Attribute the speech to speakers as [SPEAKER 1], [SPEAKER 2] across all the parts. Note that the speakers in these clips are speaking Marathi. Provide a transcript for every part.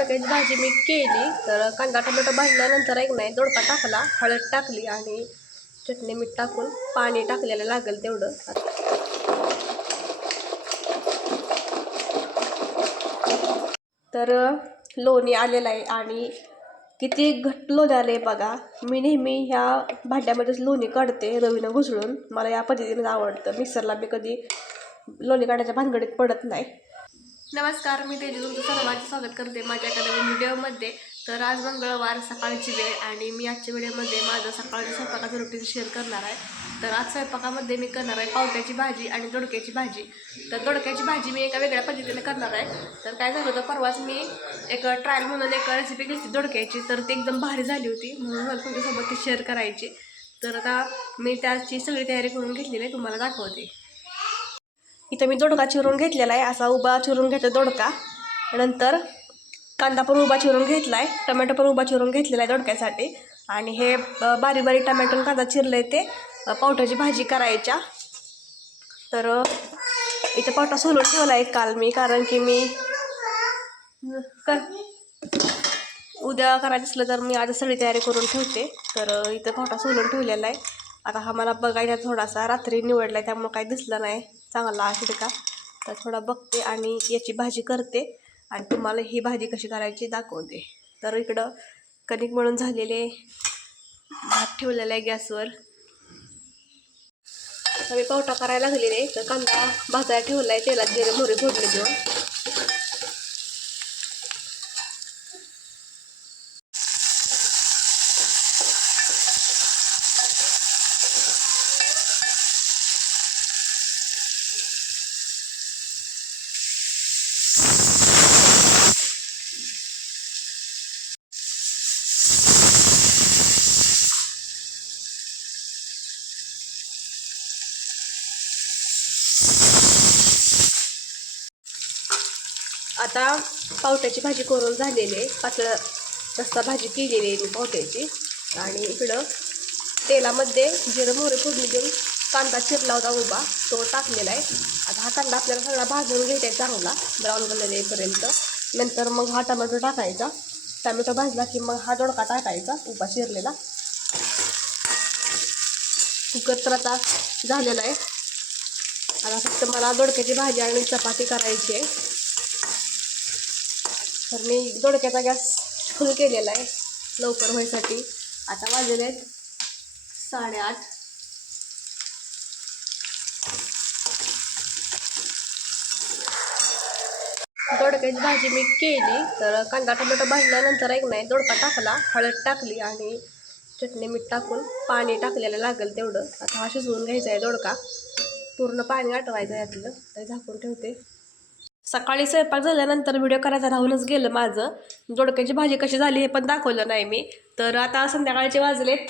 [SPEAKER 1] दोडक्याची भाजी मी केली. तर कांदा टोमॅटो भाजल्यानंतर एक नाही दोडका टाकला. हळद टाकली आणि चटणी मीठ टाकून पाणी टाकलेलं लागेल तेवढं. तर लोणी आलेलं आहे आणि किती घट्ट लोणी आले बघा. मी नेहमी ह्या भांड्यामध्येच लोणी काढते रवीनं घुसळून. मला या पद्धतीनेच आवडतं. मिक्सरला मी कधी लोणी काढायच्या भानगडीत पडत नाही. नमस्कार मी तेजू. तुमचं सर्वांचं स्वागत करते माझ्या एखाद्या व्हिडिओमध्ये. तर आज मंगळवार सकाळची वेळ आणि मी आजच्या व्हिडिओमध्ये माझं सकाळच्या स्वयंपाकाचं रुटीन शेअर करणार आहे. तर आज स्वयंपाकामध्ये मी करणार आहे पावट्याची भाजी आणि दोडक्याची भाजी. तर दोडक्याची भाजी मी एका वेगळ्या पद्धतीने करणार आहे. तर काय झालं होतं परवाच मी एक ट्रायल म्हणून एक रेसिपी घेतली दोडक्याची. तर ती एकदम भारी झाली होती म्हणून मला तुमच्यासोबत ती शेअर करायची. तर आता मी त्याची सगळी तयारी करून घेतलेली आहे तुम्हाला दाखवते. इथं मी दोडका चिरून घेतलेला आहे. असा उभा चिरून घेतो दोडका. नंतर कांदा पण उभा चिरून घेतला आहे टमॅटो पण उभा चिरून घेतलेला आहे दोडक्यासाठी. आणि हे बारीक बारीक टमॅटो कांदा चिरलं आहे ते पावट्याची भाजी करायच्या. तर इथं पावटा सोलून ठेवला आहे काल मी कारण की मी कर उद्या करायचं असलं तर मी आज सगळी तयारी करून ठेवते. तर इथं पावटा सोलून ठेवलेला आहे. आता हा मला बघायला थोडासा रात्री निवडला आहे त्यामुळं काही दिसलं नाही. चांगला आहे का? तर थोडा बघते आणि याची भाजी करते आणि तुम्हाला ही भाजी कशी करायची दाखवते. तर इकडं कणिक म्हणून झालेले भात ठेवलेला आहे गॅसवर. मी पावटा करायला लागलेले तर कांदा भाजायला ठेवला आहे तेलात गेले मोहरी फोडले देऊन आता पावट्याची भाजी करून झालेली आहे. पातळ रस्ता भाजी केलेली आहे मी पावट्याची. आणि इकडं तेलामध्ये जिरं मोहरी फोडणी देऊन कांदा चिरला होता उभा. तो टाकलेला आहे. आता हा कांदा आपल्याला सगळा भाजून घ्यायचा आहे चांगला. ब्राऊन कलर येईपर्यंत. नंतर मग हा टमॅटो टाकायचा. टमॅटो भाजला की मग हा दोडका टाकायचा. उभा चिरलेला. कुकर तर आता झालेला आहे. आता फक्त मला दोडक्याची भाजी आणि चपाती करायची आहे. तर मी दोडक्याचा गॅस फुल केलेला आहे. लवकर व्हायसाठी. आता वाजले आहेत. साडेआठ. दोडक्याची भाजी मी केली तर कांदा टोमॅटो भाजल्यानंतर एक नाही दोडका टाकला हळद टाकली आणि चटणी मीठ टाकून पाणी टाकलेलं लागेल तेवढं. आता हा शिजवून घ्यायचा आहे दोडका. पूर्ण पाणी आटवायचं आहे यातलं ते झाकून ठेवते. सकाळी स्वयंपाक झाल्यानंतर व्हिडिओ करायचा राहूनच गेलं माझं. दोडक्याची भाजी कशी झाली हे पण दाखवलं नाही मी. तर आता संध्याकाळचे वाजलेत.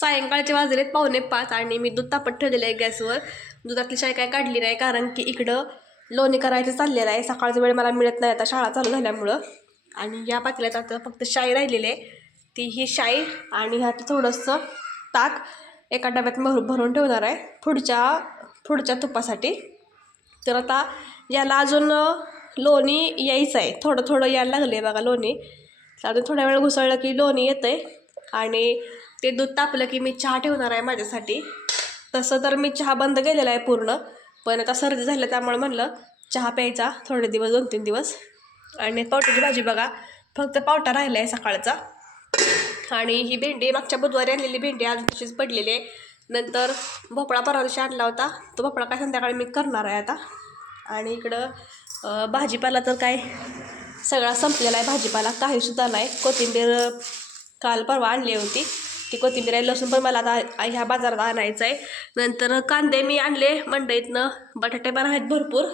[SPEAKER 1] सायंकाळचे वाजलेत पावणे पाच आणि मी दूध तापत ठेवलेलं आहे गॅसवर. दुधातली शाई काय काढली नाही कारण की इकडं लोणी करायचं चाललेलं आहे. सकाळचा वेळ मला मिळत नाही. आता शाळा चालू झाल्यामुळं. आणि या पातळ्यात आता फक्त शाई राहिलेली आहे. ती ही शाई आणि ह्यात थोडंसं ताक एका डब्यात भर भरून ठेवणार आहे. पुढच्या पुढच्या तुपासाठी. तर आता याला अजून लोणी यायचं आहे. थोडं थोडं यायला लागलं आहे बघा लोणी. तर अजून थोड्या वेळ घुसळलं की लोणी येतं आहे आणि ते दूध तापलं की मी चहा ठेवणार आहे माझ्यासाठी. तसं तर मी चहा बंद केलेला आहे पूर्ण पण आता सर्दी झालं त्यामुळे म्हणलं चहा प्यायचा थोडे दिवस दोन तीन दिवस. आणि पावट्याची भाजी बघा फक्त पावटा राहिला आहे सकाळचा. आणि ही भेंडी मागच्या बुधवारी आणलेली भेंडी आज तशीच पडलेली आहे. नंतर भोपळा परवा दिवशी आणला होता तो भोपळा काय संध्याकाळी मी करणार आहे आता. आणि इकडं भाजीपाला तर काय सगळा संपलेला आहे भाजीपाला काहीसुद्धा नाही. कोथिंबीर काल परवा आणली होती. ती कोथिंबीर आहे लसूण पण मला आता ह्या बाजारात आणायचं आहे नंतर कांदे मी आणले मंडईतनं बटाटे पण आहेत भरपूर.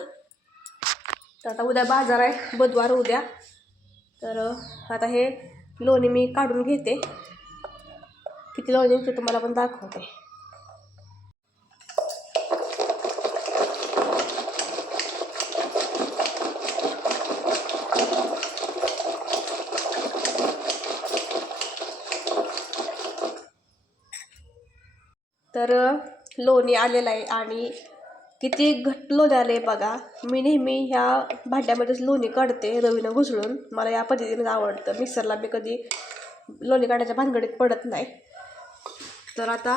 [SPEAKER 1] तर आता उद्या बाजार आहे बुधवार उद्या. तर आता हे लोणी मी काढून घेते. किती लोणी ते तुम्हाला पण दाखवते. तर लोणी आलेलं आहे आणि किती घट्ट लोणी आलं आहे बघा. मी नेहमी ह्या भांड्यामध्येच लोणी काढते रवीनं घुसळून. मला या पद्धतीने आवडतं. मिक्सरला मी कधी लोणी काढायच्या भानगडीत पडत नाही. तर आता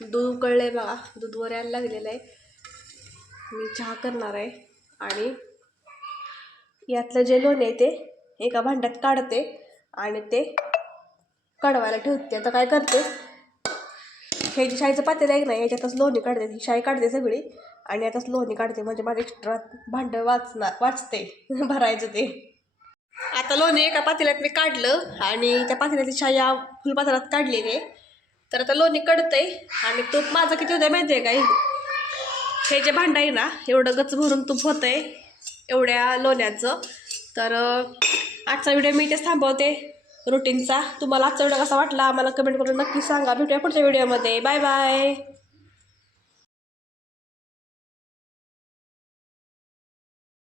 [SPEAKER 1] दूध उकळलं आहे बघा. दूध वर यायला लागलेलं आहे. मी चहा करणार आहे आणि यातलं जे लोणी आहे ते एका भांड्यात काढते आणि ते काढवायला ठेवते. आता काय करते? हे जे शाळेचं पातेलं आहे ना याच्यातच लोणी काढते ती. शाई काढते सगळी आणि आताच लोणी काढते. म्हणजे माझं एक्स्ट्रा भांडं वाचणार वाचते भरायचं ते. आता लोणी एका पातेल्यात मी काढलं आणि त्या पातेल्याची शाई या फुलपात्रात काढलेली आहे. तर आता लोणी कडतंय आणि तूप माझं किती होतं माहिती आहे का हे जे भांडं आहे ना एवढं गच भरून तूप होतं आहे एवढ्या लोण्याचं. तर आजचा व्हिडिओ मी इथेच थांबवते. रुटीनचा तुम्हाला आजचा व्हिडिओ कसा वाटला? आम्हाला कमेंट करून नक्की सांगा. भेटूया पुढच्या व्हिडिओमध्ये बाय बाय